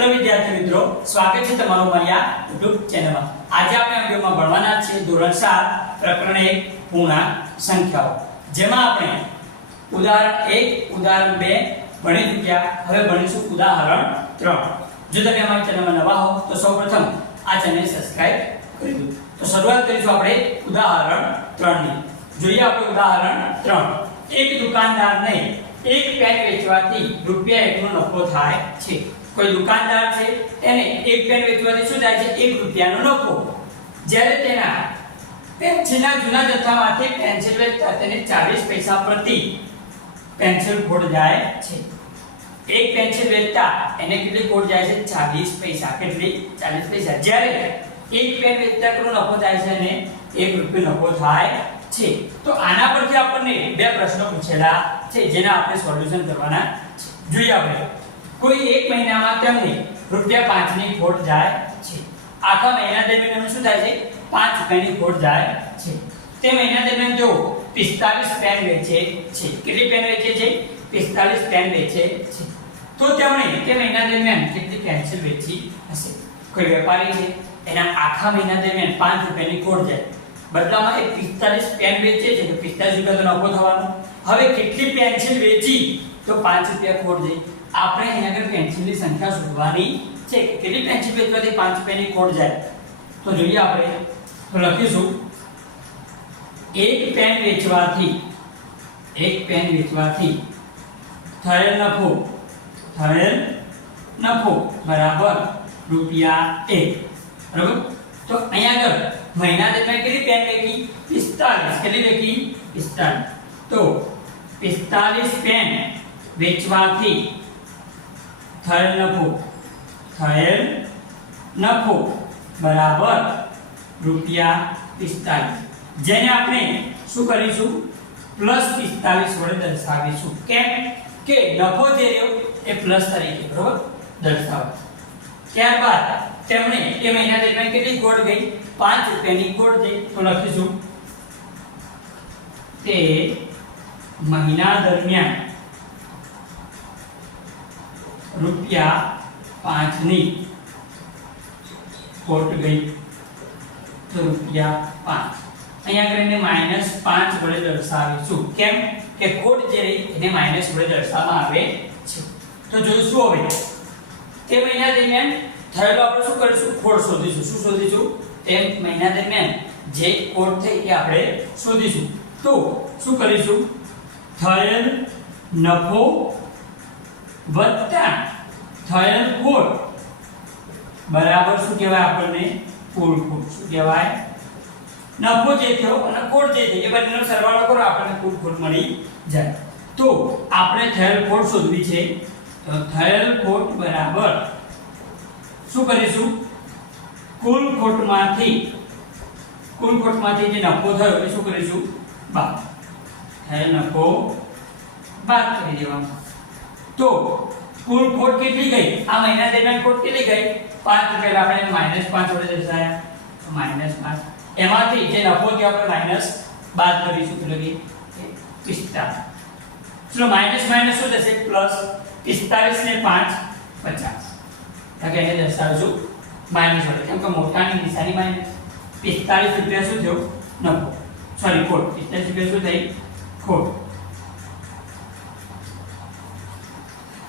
Hello વિદ્યાર્થી મિત્રો. સ્વાગત છે તમારું મારી આ YouTube ચેનલમાં. આજે આપણે આ ભણવાના છીએ ધોરણ 7 પ્રકરણ 1 પૂર્ણાંક સંખ્યાઓ. જેમાં આપણે ઉદાહરણ 1 ઉદાહરણ 2 ભણી ચૂક્યા. હવે ભણીશું ઉદાહરણ 3 જો તમે અમારી ચેનલમાં નવા હો, તો સૌપ્રથમ આ ચેનલ સબસ્ક્રાઇબ કરી દો. તો શરૂઆત કરીશું આપણે ઉદાહરણ 3 ની જોઈએ આપણે ઉદાહરણ 3 એક દુકાનદારને એક પેન વેચવાથી રૂપિયા એકનો નફો થાય છે. કોઈ દુકાનદાર છે, એને એક પેન વેચવાથી શું થાય છે? એક રૂપિયાનો નફો. જ્યારે તેના પેન્સિલના જૂના જથ્થામાંથી પેન્સિલ વેચતા તેને 40 પૈસા પ્રતિ પેન્સિલ ખોટ જાય છે. એક પેન્સિલ વેચતા એને કેટલી ખોટ જાય છે? 40 પૈસા. કેટલી? 40 પૈસા. જ્યારે એક પેન વેચતા કેટલો નફો થાય છે અને એક રૂપિયો નફો થાય છે. તો આના પરથી આપણને બે પ્રશ્નો પૂછેલા છે, જેના આપણે સોલ્યુશન કરવાના જોઈએ આપણે. કોઈ એક મહિનામાં તેમને રૂપિયા પાંચની ખોટ જાય છે. આખા મહિના દરમિયાન શું થાય છે? પાંચ રૂપિયાની ખોટ જાય છે. તે મહિના દરમિયાન જો 45 પેન વેચે છે કેટલી પેન વેચે છે? 45 પેન વેચે છે તો તેમણે તે મહિના દરમિયાન કેટલી પેન્સિલ વેચી હશે? કોઈ વેપારી છે? એના આખા મહિના દરમિયાન પાંચ રૂપિયાની ખોટ જાય. બદલામાં એ 45 પેન વેચે છે, તો 45 રૂપિયા તો નફો થવાનો. હવે કેટલી પેન્સિલ વેચી, તો પાંચ રૂપિયા ખોટ જઈ આપણે અહીંયા આગળ પેન્સિલની સંખ્યા શોધવાની છે કેટલી પેન્સિલ વેચવાથી 5 રૂપિયાની ખોટ જાય તો જોઈએ આપણે તો લખીશું એક પેન વેચવાથી એક પેન વેચવાથી થયેલ નફો થયેલ નફો બરાબર રૂપિયા 1 બરાબર તો અહીંયા આગળ મહિના દરમિયાન કેટલી પેન વેચી 45 કેટલી વેચી 45 તો 45 પેન વેચવાથી થયેલ નફો. થયેલ નફો બરાબર રૂપિયા 45 જેને આપણે શું કરીશું? પ્લસ 45 વડે દર્શાવીશું. કેમ? કે નફો જે રહ્યો એ પ્લસ તરીકે, બરોબર? દર્શાવો. ત્યારબાદ તેમણે એ મહિના દરમિયાન કેટલી ગોળ ગઈ? પાંચ રૂપિયાની ગોળ ગઈ. તો લખીશું. તે મહિના દરમિયાન રૂપિયા પાંચની ખોટ ગઈ તો રૂપિયા પાંચ. અહીંયા આગળ એને માઇનસ પાંચ વડે દર્શાવીશું કેમ? કે ખોટ જે રહી એને માઇનસ વડે દર્શાવવામાં આવે છે. તો જોઈશું હવે. તે મહિના દરમિયાન થયેલો આપણે શું કરીશું? ખોટ શોધીશું. શું શોધીશું? તે મહિના દરમિયાન જે ખોટ થઈ એ આપણે શોધીશું. તો શું કરીશું? થયેલ નફો વત્તા થયેલ ખોટ બરાબર શું કહેવાય આપણને? કુલ ખોટ શું કહેવાય? નફો જે થયો, અને ખોટ જે થયો, એ બંનેનો સરવાળો કરો, આપણને કુલ ખોટ મળી જાય. તો આપણે થયેલ ખોટ શોધવી છે. તો થયેલ ખોટ બરાબર શું કરીશું? કુલ ખોટમાંથી કુલ ખોટમાંથી જે નફો થયો, એ શું કરીશું? બાદ. થયેલ નફો બાદ કરી દેવાનો. તો કુલ ખોટ કેટલી ગઈ આ મહિના દરમિયાન ખોટ કેટલી ગઈ 5 રૂપિયા આપણે માઇનસ 5 વડે દર્શાવ્યા માઇનસ 5 એમાંથી જે નફો થયો આપણે માઇનસ બાદ કરીશું એટલે કે 45 ચલો માઇનસ માઇનસ શું થશે પ્લસ 45 ને 5 50 એટલે એને દર્શાવીશું માઇનસ વડે કેમ કે મોટાની નિશાની માઇનસ 45 રૂપિયા શું થયો નફો સોરી ખોટ 45 રૂપિયા શું થઈ ખોટ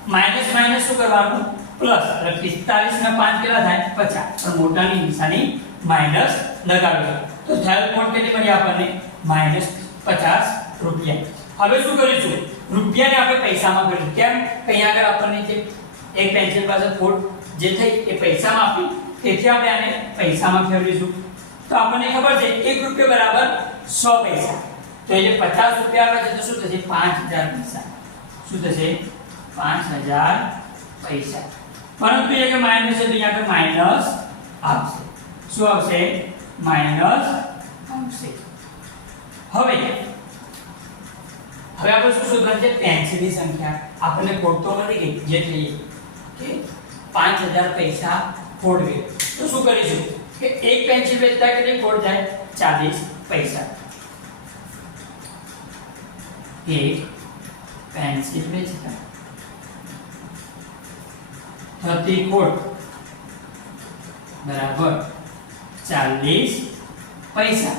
માઇનસ માઇનસ શું કરવાનું? પ્લસ, એટલે 45 ને 5 કેટલા થાય? 50 પણ મોટાની નિશાની માઇનસ લગાવી તો થયેલ કોણ કેટલી મળી આપણને? માઇનસ 50 રૂપિયા. હવે શું કરીશું? રૂપિયાને આપણે પૈસામાં કરીશું કેમ? અહીંયા આગળ આપણને જે એક પેન્સિલ પાસે ફોટ જે થઈ એ પૈસામાં આપી. તેથી આપણે આને પૈસામાં ફેરવીશું. તો આપણને ખબર છે 1 રૂપિયો બરાબર 100 પૈસા. તો એ જે 50 રૂપિયા આવે છે તો શું થશે? 5000 પૈસા. શું થશે? પાંચ હજાર પૈસા પરંતુ એ કે માઇનસ એટલે અહીંયા આગળ માઇનસ આવશે શું આવશે માઇનસ આવશે હવે હવે આપણે શું શોધવાનું છે પેન્સિલની સંખ્યા આપણને ખોટ તો મળી ગઈ જે થઈ કે પાંચ હજાર પૈસા ખોટ ગઈ તો શું કરીશું કે એક પેન્સિલ વેચતા કેટલી ખોટ જાય ચાલીસ પૈસા એક પેન્સિલ વેચતા થતી ખોટ. બરાબર. ચાલીસ પૈસા.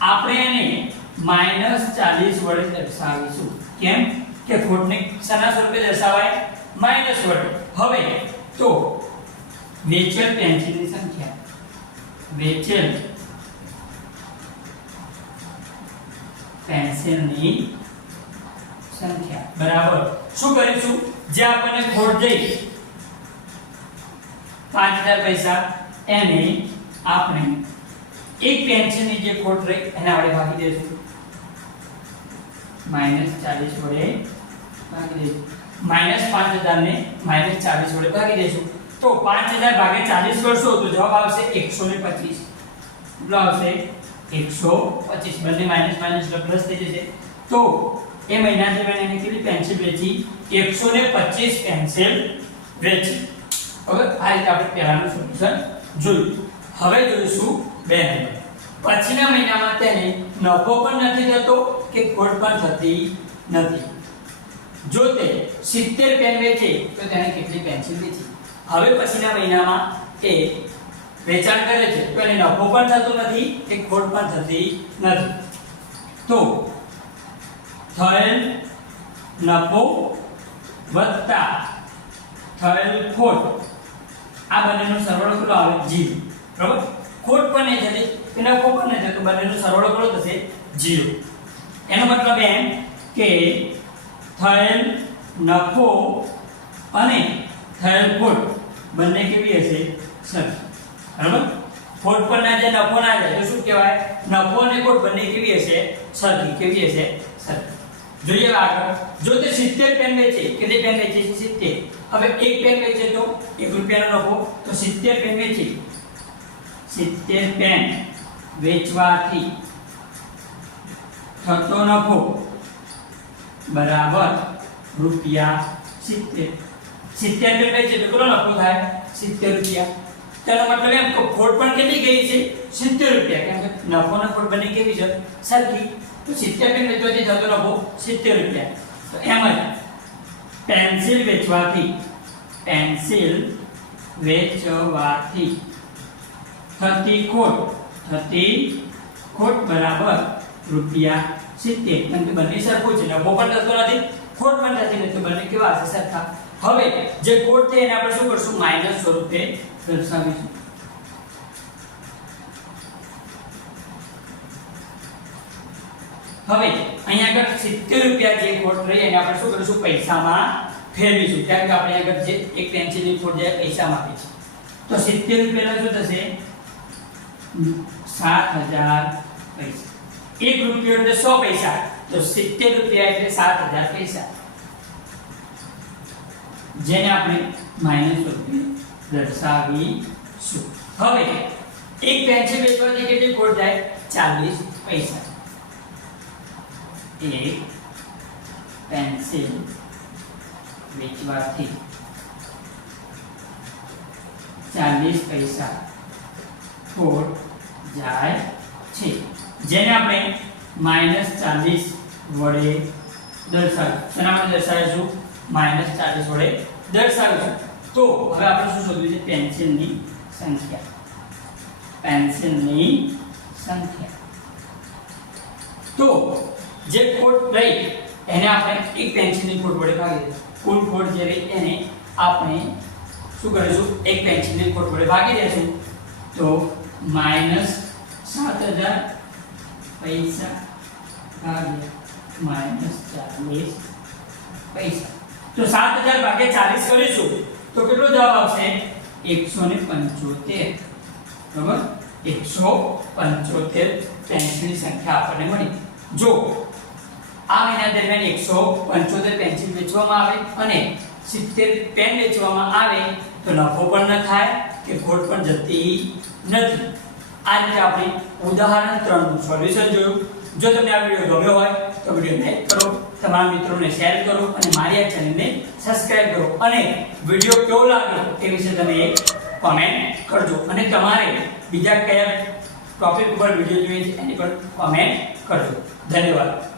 આપણે એને માઇનસ ચાલીસ વડે દર્શાવીશું. કેમ? કે ખોટને શાના સ્વરૂપે દર્શાવાય? માઇનસ વડે. હવે તો વેચેલ પેન્સિલની સંખ્યા. વેચેલ પેન્સિલની સંખ્યા. બરાબર. શું કરીશું? જે આપણને ખોટ જઈ પાંચ હજાર પૈસા એને આપણે એક પેન્સિલની જે ખોટ રહી, એને આપણે ભાગી દેશું. માઇનસ ચાલીસ વડે ભાગી દેશું. પાંચ હજાર ને માઇનસ ચાલીસ વડે ભાગી દેશું. તો પાંચ હજાર ભાગે ચાલીસ કરશો તો જવાબ આવશે એકસો ને પચીસ. કેટલો આવશે? એકસો પચીસ. બંને માઇનસ માઇનસ પ્લસ થઈ જશે. તો એ મહિના દરમિયાન એને કેટલી પેન્સિલ વેચી? એકસો ને પચીસ પેન્સિલ વેચી. હવે આ રીતે આપણે પહેલાનું સોલ્યુશન જોયું. હવે જોઈશું બે નંબર. પછીના મહિનામાં તેને નફો પણ નથી થતો કે ખોટ પણ થતી નથી. જો તે 70 પેન વેચે, તો તેને કેટલી પેન્સિલ વેચી? હવે પછીના મહિનામાં તે વેચાણ કરે છે, તો એને નફો પણ થતો નથી કે ખોટ પણ થતી નથી. તો થયેલ નફો વત્તા થયેલ ખોટ આ બંનેનો સરવાળો કેટલો આવે જીરો બરાબર? ખોટ પણ નહીં જતી કે નફો પણ થતો બંનેનો સરવાળો કેટલો થશે જીરો એનો મતલબ એમ કે થયેલ નફો અને થયેલ ખોટ બંને કેવી હશે? સરખી બરાબર? ખોટ પર ના જાય, નફો ના જાય, તો શું કહેવાય? નફો અને ખોટ બંને કેવી હશે? સરખી કેવી હશે? સરખી જોઈએ આગળ. જો તે 70 પેન વેચે, કેટલી પેન વેચે છે? 70 હવે એક પેન વેચે તો 1 રૂપિયાનો નફો તો 70 પેન વેચી. 70 પેન વેચવાથી થતો નફો બરાબર રૂપિયા 70 70 પેન વેચે તો કેટલો નફો થાય? 70 રૂપિયા. તેનો મતલબ એમ કે ખોટ પણ કેટલી ગઈ છે? 70 રૂપિયા. કેમ કે નફો અને ખોટ બંને કેવી છે? સરખી. તો 70 પેન વેચવાથી થતો નફો 70 રૂપિયા. તો એમ જ. પેન્સિલ વેચવાથી. પેન્સિલ વેચવાથી. થતી ખોટ. થતી ખોટ બરાબર રૂપિયા સિત્તેર. કારણ બંને સરખું છે નફો પણ થતો નથી, ખોટ પણ થતી નથી બંને કેવા હશે સરખા. હવે જે ખોટ છે એને આપણે શું કરશું? માઇનસ સ્વરૂપે દર્શાવીશું. હવે અહીંયા આગળ 70 રૂપિયા જે ખોટ રહી એને આપણે શું કરીશું? પૈસામાં ફેરવીશું. કારણ કે આપણે આગળ જે એક પેન્સિલની ખોટ જે પૈસામાં આપી છે તો 70 રૂપિયાના શું થશે? 7000 પૈસા. એક રૂપિયો એટલે 100 પૈસા. તો 70 રૂપિયા એટલે 7000 પૈસા. જેને આપણે માઇનસ રૂપે દર્શાવીશું હવે એક પેન્સિલ વેચવાથી કેટલી ખોટ જાય. 40 પૈસા. એક પેન્સિલ વેચવાથી ચાલીસ પૈસા ખોટ જાય છે જેને આપણે માઇનસ ચાલીસ વડે દર્શાવ્યું શેના વડે દર્શાવીશું માઇનસ ચાલીસ વડે દર્શાવીશું તો હવે આપણે શું શોધ્યું છે? પેન્સિલની સંખ્યા. પેન્સિલની સંખ્યા. તો જે ખોટ રહી, એને આપણે એક પેન્સિલની ખોટ વડે ભાગી દઈશું. કુલ ખોટ જે રહી, એને આપણે શું કરીશું? એક પેન્સિલની ખોટ વડે ભાગી દઈશું. તો માઇનસ સાત હજાર પૈસા ભાગ્યા માઇનસ ચાલીસ પૈસા. તો સાત હજાર ભાગ્યા ચાલીસ કરીશું. તો કેટલો જવાબ આવશે? એકસો ને પંચોતેર. બરાબર? એકસો પંચોતેર. પેન્સિલની સંખ્યા આપણને મળી. જો આ મહિના દરમિયાન એકસો પંચોતેર પેન્સિલ વેચવામાં આવે અને સિત્તેર પેન વેચવામાં આવે તો નફો પણ ન થાય કે ખોટ પણ જતી નથી. આ રીતે આપણે ઉદાહરણ ત્રણનું સોલ્યુશન જોયું. જો તમને આ વીડિયો ગમ્યો હોય તો વીડિયો લાઈક કરો, તમારા મિત્રોને શેર કરો અને મારી આ ચેનલને સબસ્ક્રાઇબ કરો. અને વીડિયો કેવો લાગ્યો તે વિશે તમે કોમેન્ટ કરજો. અને તમારે બીજા કયા ટોપિક ઉપર વીડિયો જોઈએ છે એની પર કોમેન્ટ કરજો. ધન્યવાદ.